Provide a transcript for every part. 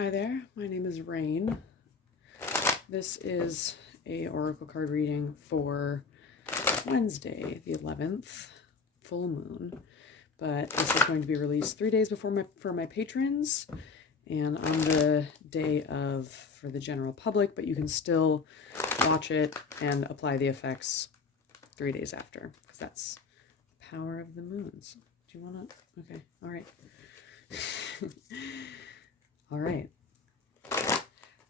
Hi there, my name is Rain. This is a oracle card reading for Wednesday, the 11th, full moon. But this is going to be released 3 days before for my patrons and on the day of for the general public, but you can still watch it and apply the effects 3 days after, because that's the power of the moons. Do you want to? Okay, all right. All right.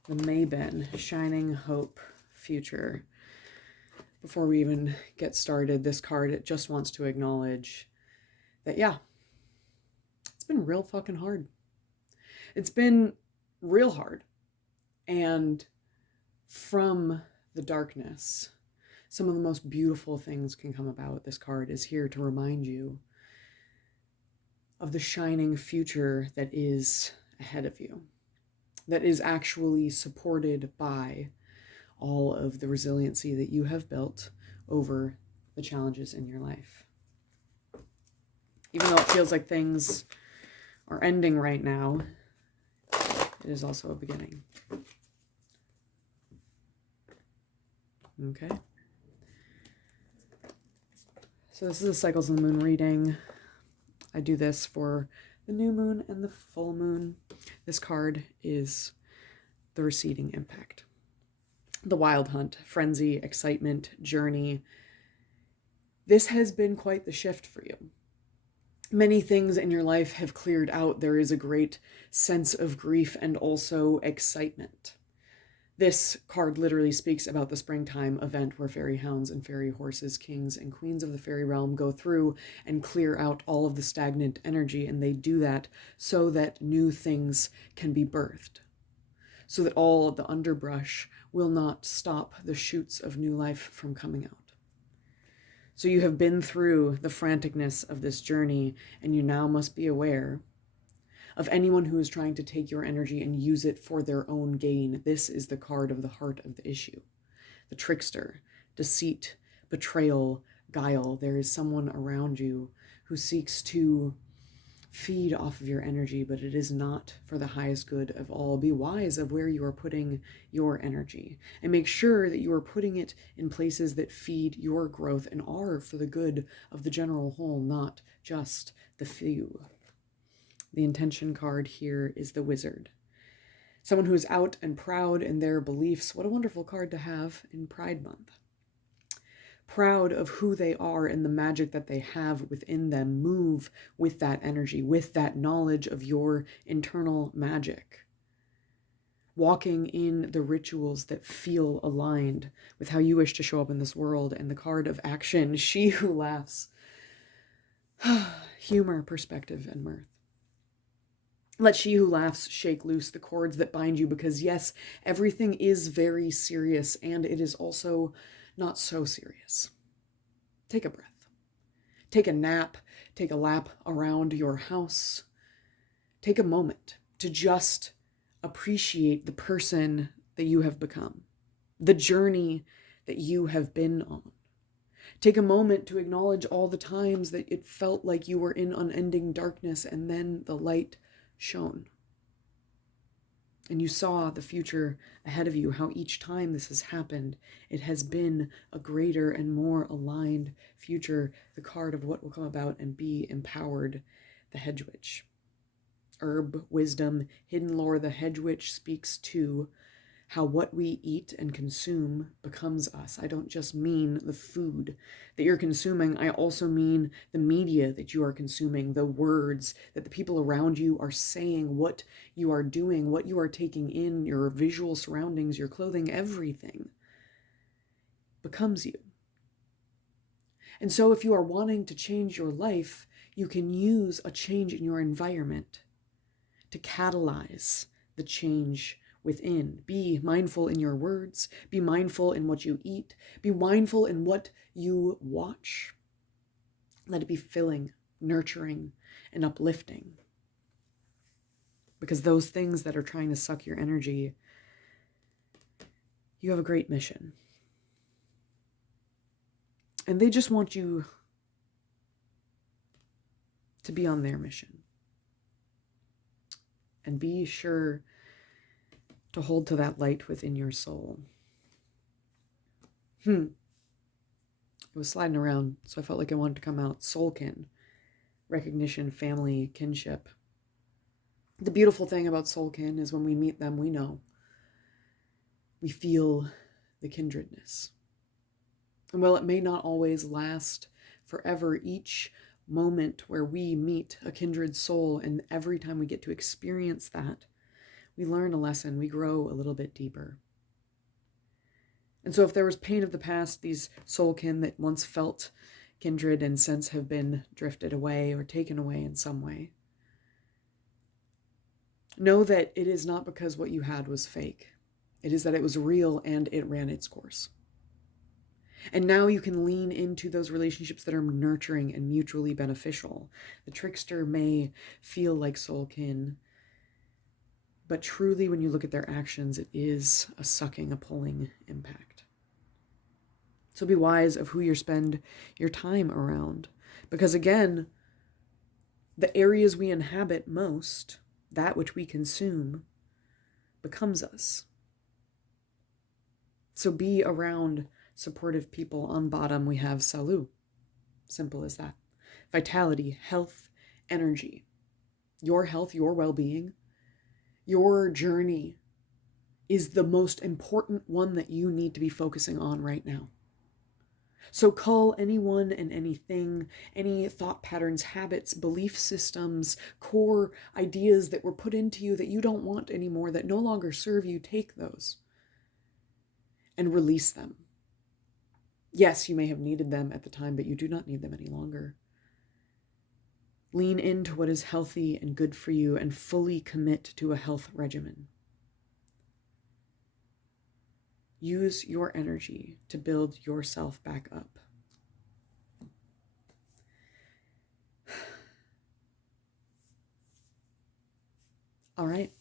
The Mabon, Shining Hope Future. Before we even get started, this card, it just wants to acknowledge that, yeah, it's been real fucking hard. It's been real hard. And from the darkness, some of the most beautiful things can come about. This card is here to remind you of the shining future that is ahead of you, that is actually supported by all of the resiliency that you have built over the challenges in your life. Even though it feels like things are ending right now, it is also a beginning. Okay. So this is a Cycles of the Moon reading. I do this for the new moon and the full moon. This card is the receding impact. The wild hunt, frenzy, excitement, journey. This has been quite the shift for you. Many things in your life have cleared out. There is a great sense of grief and also excitement. This card literally speaks about the springtime event where fairy hounds and fairy horses, kings and queens of the fairy realm go through and clear out all of the stagnant energy, and they do that so that new things can be birthed, so that all of the underbrush will not stop the shoots of new life from coming out. So you have been through the franticness of this journey, and you now must be aware of anyone who is trying to take your energy and use it for their own gain. This is the card of the heart of the issue. The trickster, deceit, betrayal, guile. There is someone around you who seeks to feed off of your energy, but it is not for the highest good of all. Be wise of where you are putting your energy, and make sure that you are putting it in places that feed your growth and are for the good of the general whole, not just the few. The intention card here is the Wizard. Someone who is out and proud in their beliefs. What a wonderful card to have in Pride Month. Proud of who they are and the magic that they have within them. Move with that energy, with that knowledge of your internal magic. Walking in the rituals that feel aligned with how you wish to show up in this world. And the card of action, She Who Laughs. Humor, perspective, and mirth. Let she who laughs shake loose the cords that bind you, because yes, everything is very serious, and it is also not so serious. Take a breath. Take a nap. Take a lap around your house. Take a moment to just appreciate the person that you have become, the journey that you have been on. Take a moment to acknowledge all the times that it felt like you were in unending darkness, and then the light shone. And you saw the future ahead of you, how each time this has happened, it has been a greater and more aligned future, the card of what will come about and be empowered, the Hedge Witch. Herb, wisdom, hidden lore, the Hedge Witch speaks to how what we eat and consume becomes us. I don't just mean the food that you're consuming. I also mean the media that you are consuming, the words that the people around you are saying, what you are doing, what you are taking in, your visual surroundings, your clothing, everything becomes you. And so if you are wanting to change your life, you can use a change in your environment to catalyze the change within. Be mindful in your words. Be mindful in what you eat. Be mindful in what you watch. Let it be filling, nurturing, and uplifting. Because those things that are trying to suck your energy, you have a great mission. And they just want you to be on their mission. And be sure to hold to that light within your soul. It was sliding around, so I felt like I wanted to come out. Soulkin, recognition, family, kinship. The beautiful thing about soulkin is when we meet them, we know. We feel the kindredness. And while it may not always last forever, each moment where we meet a kindred soul, and every time we get to experience that, we learn a lesson, we grow a little bit deeper. And so if there was pain of the past, these soulkin that once felt kindred and since have been drifted away or taken away in some way, know that it is not because what you had was fake. It is that it was real and it ran its course. And now you can lean into those relationships that are nurturing and mutually beneficial. The trickster may feel like soulkin, but truly when you look at their actions, it is a sucking, a pulling impact. So be wise of who you spend your time around. Because again, the areas we inhabit most, that which we consume, becomes us. So be around supportive people. On bottom, we have Salu. Simple as that. Vitality, health, energy. Your health, your well-being, your journey is the most important one that you need to be focusing on right now. So cull anyone and anything, any thought patterns, habits, belief systems, core ideas that were put into you that you don't want anymore, that no longer serve you. Take those and release them. Yes, you may have needed them at the time, but you do not need them any longer. Lean into what is healthy and good for you and fully commit to a health regimen. Use your energy to build yourself back up. All right.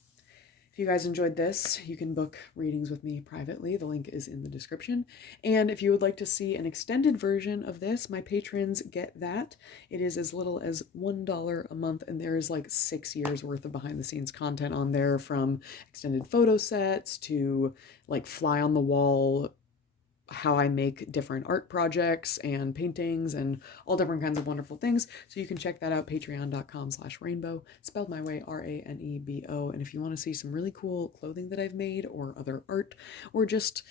If you guys enjoyed this, you can book readings with me privately. The link is in the description. And if you would like to see an extended version of this, my patrons get that. It is as little as $1 a month, and there is like 6 years worth of behind the scenes content on there, from extended photo sets to like fly on the wall, how I make different art projects and paintings and all different kinds of wonderful things. So you can check that out, patreon.com/rainbow, spelled my way, RANEBO. And if you want to see some really cool clothing that I've made, or other art, or just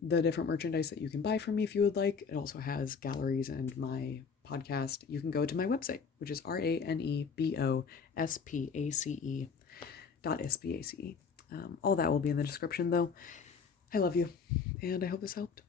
the different merchandise that you can buy from me if you would like, it also has galleries and my podcast. You can go to my website, which is RANEBOSPACE.SPACE. All that will be in the description though. I love you, and I hope this helped.